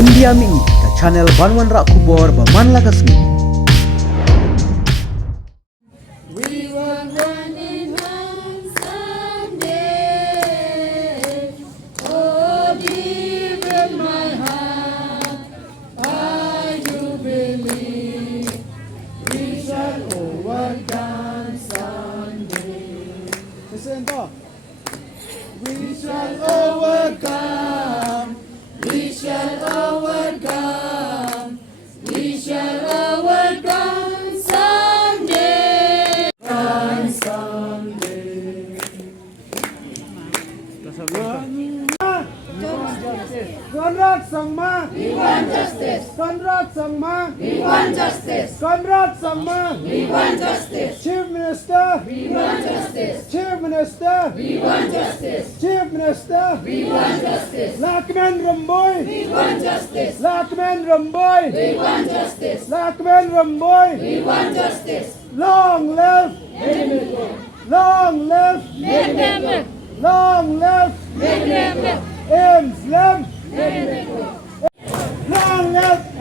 India mi ka channel Banwan Rak Kubor ba man lagasmi. We were running home someday. Oh, deep in my heart, I do believe we shall overcome someday. Listen to. We shall overcome. We shall overcome. We shall overcome someday. Someday. Conrad Sangma, We want justice. Conrad Sangma, We want justice. Conrad Sangma, We want justice. Chief Minister, We want justice. Chief Minister, We want justice. Chief Minister, We want justice. Lakman Ramboy, We want justice. Lakman Ramboy, We want justice. Lakman Ramboy, We want justice. long live, long live, long live, Ames Lim, long live.